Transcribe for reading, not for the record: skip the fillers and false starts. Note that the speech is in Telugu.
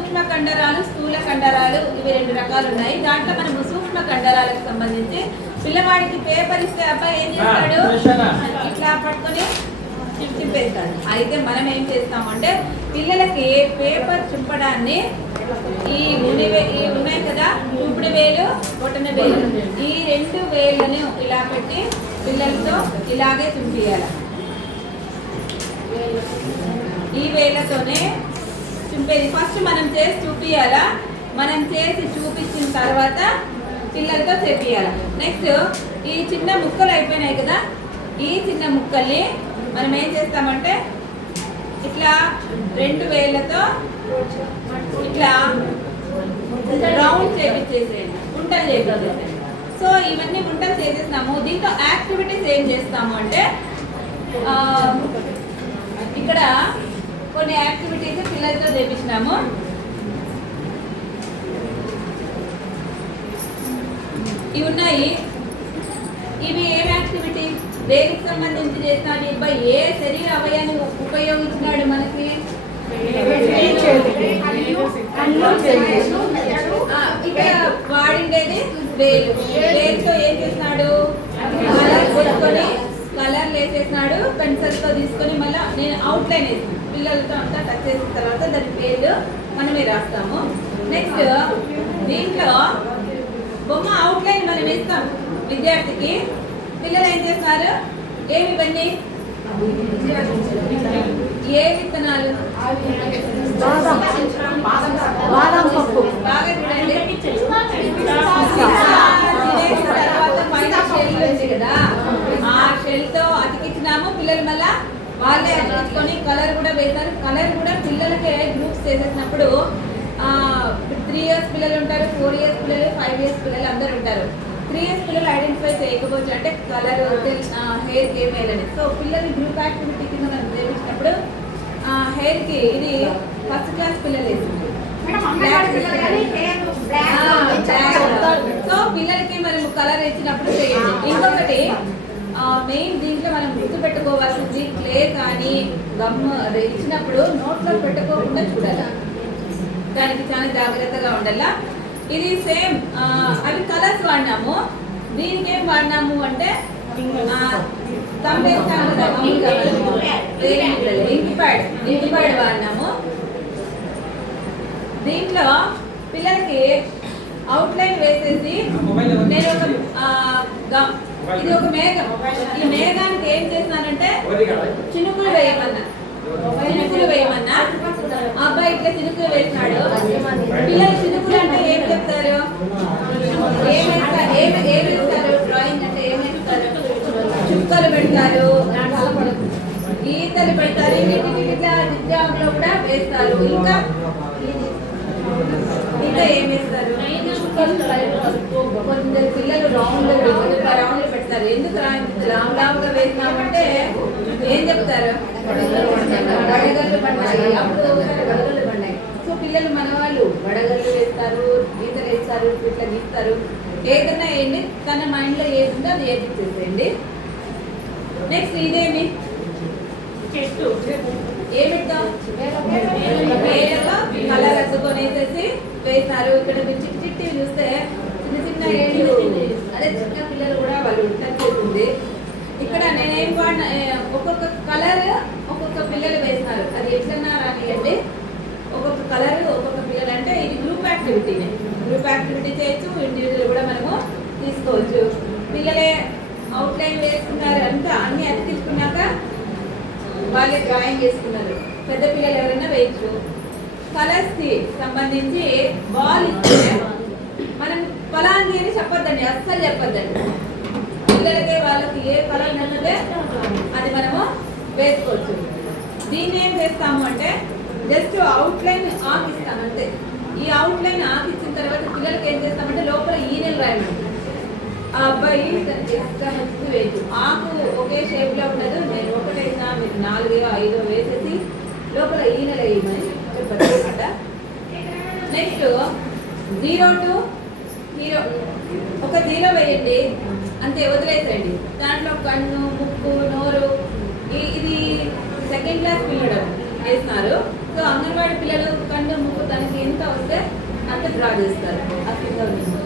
సూక్ష్మ కండరాలు, స్థూల కండరాలు, ఇవి 2 రకాలు ఉన్నాయి. దాంట్లో మనము సూక్ష్మ కండరాలకు సంబంధించి పిల్లవాడికి పేపర్ ఇస్తే అబ్బాయి ఏం చేస్తాడు, ఇట్లా పట్టుకొని చింపేస్తాడు. అయితే మనం ఏం చేస్తామంటే పిల్లలకి పేపర్ చింపడాన్ని ఈ ఉన్నాయి కదా చూపుడు వేలు, బొటన వేలు, ఈ 2 వేళ్ళను ఇలా పెట్టి పిల్లలతో ఇలాగే చింపేయాలి. ఈ వేళ్ళతోనే చింపేది. ఫస్ట్ మనం చేసి చూపించాలా. మనం చేసి చూపించిన తర్వాత పిల్లలతో చేపియాలి. నెక్స్ట్ ఈ చిన్న ముక్కలు అయిపోయినాయి కదా, ఈ చిన్న ముక్కల్ని మనం ఏం చేస్తామంటే ఇట్లా 2 వేళ్ళతో ఇట్లా రౌండ్ చేపించేసేయండి, గుంటలు చేపించేసేయండి. సో ఇవన్నీ గుంటలు చేసేసినాము. దీంతో యాక్టివిటీస్ ఏం చేస్తాము అంటే ఇక్కడ కొన్ని యాక్టివిటీస్ పిల్లలతో చేపించినాము. ఇవి ఉన్నాయి. ఇవి ఏం యాక్టివిటీ, దేనికి సంబంధించి చేస్తాను, అబ్బాయి ఏ శరీర అవయాన్ని ఉపయోగించినాడు మనకి, ఇక్కడ వాడిండేది వేలు. వేలుతో ఏం చేసినాడు, కలర్ కొట్టుకొని కలర్లు వేసేసినాడు. పెన్సిల్తో తీసుకొని మళ్ళీ నేను అవుట్లైన్ వేసాను. పిల్లలతో అంతా టచ్ చేసిన తర్వాత దాని పేరు మనమే రాస్తాము. నెక్స్ట్ దీంట్లో బొమ్మ అవుట్లైన్ మనం వేస్తాం విద్యార్థికి. పిల్లలు ఏం చేస్తున్నారు, ఏమి ఇవన్నీ ఏ విత్తనాలు, బాగా చూడండి. తర్వాత పైన షెల్ ఉంది కదా, ఆ షెల్ తో అతికించినాము. పిల్లలు మళ్ళా వాళ్ళే అతికించుకొని కలర్ కూడా వేశారు. కలర్ కూడా పిల్లలకే గ్రూప్స్ చేసేసినప్పుడు 3 years పిల్లలు ఉంటారు, 4 years పిల్లలు, 5 years పిల్లలు అందరు ఉంటారు. 3 years పిల్లలు ఐడెంటిఫై చేయకపోవచ్చు అంటే కలర్ హెయిర్కి ఏం వేయాలని. సో పిల్లల్ని గ్రూప్ యాక్టివిటీ కింద మనం చేయించినప్పుడు హెయిర్కి ఇది ఫస్ట్ క్లాస్ పిల్లలు వేసింది. సో పిల్లలకి మనం కలర్ ఇచ్చినప్పుడు చేయండి. ఇంకొకటి మెయిన్ దీంట్లో మనం గుర్తు పెట్టుకోవాల్సింది, క్లే కానీ గమ్ ఇచ్చినప్పుడు నోట్లో పెట్టుకోకుండా చూడాలి. దానికి చాలా జాగ్రత్తగా ఉండాల. ఇది సేమ్ అవి కలర్స్ వాడినాము. దీనికి ఏం వాడినాము అంటే ఇంక్ ప్యాడ్ వాడినాము. దీంట్లో పిల్లలకి అవుట్లైన్ వేసేసి నేను ఇది ఒక మేఘం. ఈ మేఘానికి ఏం చేస్తానంటే చినుకులు వేయమన్నా, అబ్బాయి ఇట్లా చినుకులు వేసినాడు. పిల్లలు చినుకులు అంటే ఏం చెప్తారు, ఏమేస్తారు, డ్రాయింగ్ అంటే ఏమేస్తారు, చుక్కలు పెడతారు, గీతలు పెడతారు. ఇట్లా విద్యార్థులు కూడా వేస్తారు. ఇంకా ఏమేస్తారు, కొందరు పిల్లలు రౌండ్లు పెడతారు. ఎందుకు రాంగ్ వేసినామంటే ఏం చెప్తారు, వడగళ్ళు పడ్డాయి, అప్పుడు వడగళ్ళు పడ్డాయి. సో పిల్లలు మన వాళ్ళు వడగళ్ళు వేస్తారు, గీతలు వేస్తారు, ఇట్లా గీస్తారు. ఏదైనా వేయండి, తన మైండ్లో ఏది ఉందో అది ఏదిచ్చేసేయండి. నెక్స్ట్ ఇదేమి చెట్టు, ఏమిద్దాం కలర్ అద్దుకొని వేసేసి వేస్తారు. ఇక్కడ చిట్టి చూస్తే చిన్న చిన్న ఏళ్ళు, అదే చిన్న పిల్లలు కూడా వాళ్ళు టచ్ చేస్తుంది. ఇక్కడ నేనేం వాడిన ఒక్కొక్క కలర్ ఒక్కొక్క పిల్లలు వేస్తారు. అది ఎట్లన్నా రానియండి, ఒక్కొక్క కలర్ ఒక్కొక్క పిల్లలు. అంటే ఇది గ్రూప్ యాక్టివిటీనే. గ్రూప్ యాక్టివిటీ చేయొచ్చు, ఇండివిజువల్ కూడా మనము తీసుకోవచ్చు. పిల్లలే అవుట్లైన్ వేసుకున్నారు, అంతా అన్ని అతికించుకున్నాక వాళ్ళే డ్రాయింగ్ చేసుకున్నారు. పెద్ద పిల్లలు ఎవరైనా వేయచ్చు. కలర్స్కి సంబంధించి బాల్ ఇస్తే మనం ఫలాంటి అని చెప్పొద్దండి, అస్సలు చెప్పొద్దండి. పిల్లలకి వాళ్ళకి ఏ కలర్ నచ్చితే అది మనము వేసుకోవచ్చు. దీన్ని ఏం చేస్తాము అంటే జస్ట్ అవుట్లైన్ ఆకిస్తాం అంతే. ఈ అవుట్లైన్ ఆకిచ్చిన తర్వాత పిల్లలకి ఏం చేస్తామంటే లోపల ఈనెలు రాయడం. ఆ అబ్బాయి వేయచ్చు. ఆకు ఒకే షేప్లో ఉండదు. నేను ఒకటి వేసినా, మీరు 4 5 వేసేసి లోపల ఈనెలు వేయమని చెప్పచ్చు అనమాట. నెక్స్ట్ 0 to హీరో, ఒక 0 వేయండి అంతే, వదిలేసేయండి. దాంట్లో కన్ను, ముక్కు, నోరు. ఇది 2nd క్లాస్ పిల్లలు వేస్తున్నారు. సో అంగన్వాడీ పిల్లలు కన్ను, ముక్కు తనకి ఎంత డ్రా చేస్తారు. ఆ కింద ఉంది.